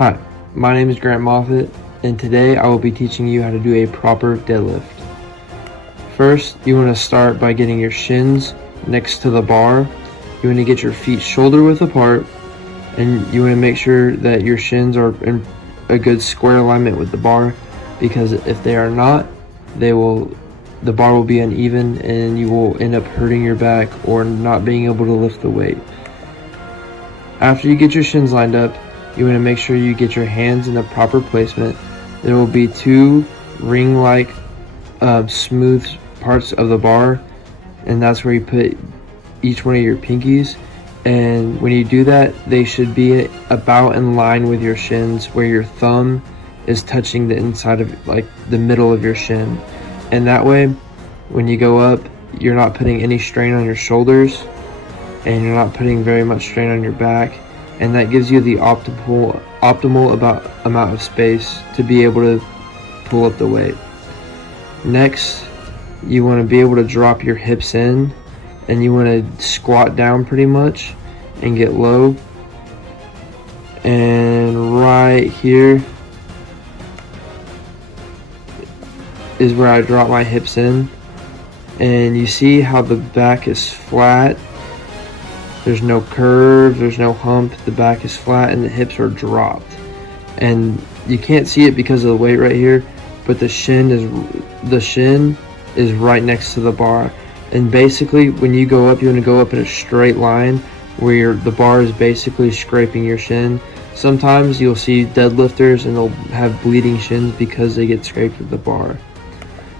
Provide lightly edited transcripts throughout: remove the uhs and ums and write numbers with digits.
Hi, my name is Grant Moffitt, and today I will be teaching you how to do a proper deadlift. First, you want to start by getting your shins next to the bar. You want to get your feet shoulder width apart, and you want to make sure that your shins are in a good square alignment with the bar, because if they are not, the bar will be uneven and you will end up hurting your back or not being able to lift the weight. After you get your shins lined up, you want to make sure you get your hands in the proper placement. There will be two ring-like smooth parts of the bar, and that's where you put each one of your pinkies. And when you do that, they should be about in line with your shins, where your thumb is touching the inside of, like, the middle of your shin. And that way, when you go up, you're not putting any strain on your shoulders, and you're not putting very much strain on your back, and that gives you the optimal amount of space to be able to pull up the weight. Next, you want to be able to drop your hips in, and you want to squat down pretty much and get low. And right here is where I drop my hips in, and you see how the back is flat. There's no curve, there's no hump, the back is flat and the hips are dropped. And you can't see it because of the weight right here, but the shin is right next to the bar. And basically, when you go up, you want to go up in a straight line where the bar is basically scraping your shin. Sometimes you'll see deadlifters and they'll have bleeding shins because they get scraped with the bar.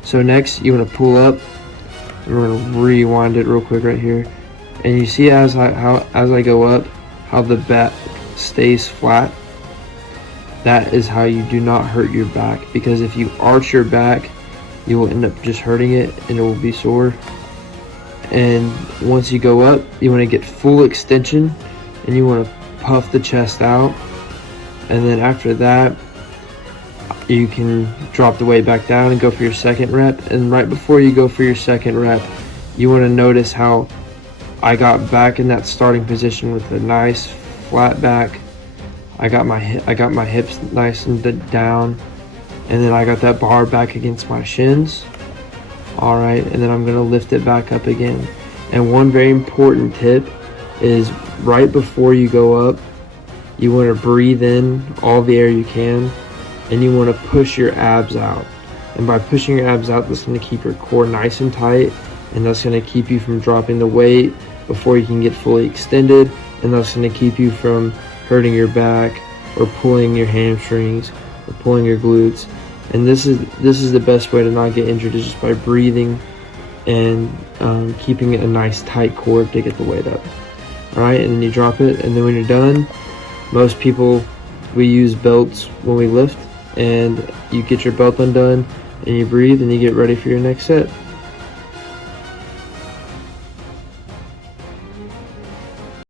So next, you want to pull up. We're going to rewind it real quick right here. And you see as I go up, how the back stays flat. That is how you do not hurt your back, because if you arch your back, you will end up just hurting it and it will be sore. And once you go up, you want to get full extension and you want to puff the chest out. And then after that, you can drop the weight back down and go for your second rep. And right before you go for your second rep, you want to notice how I got back in that starting position with a nice flat back. I got my hips nice and down, and then I got that bar back against my shins. All right, and then I'm gonna lift it back up again. And one very important tip is right before you go up, you want to breathe in all the air you can, and you want to push your abs out. And by pushing your abs out, that's going to keep your core nice and tight, and that's going to keep you from dropping the weight before you can get fully extended, and that's going to keep you from hurting your back or pulling your hamstrings or pulling your glutes. And this is the best way to not get injured, is just by breathing and keeping a nice tight core to get the weight up. All right, and then you drop it, and then when you're done, most people, we use belts when we lift, and you get your belt undone and you breathe and you get ready for your next set.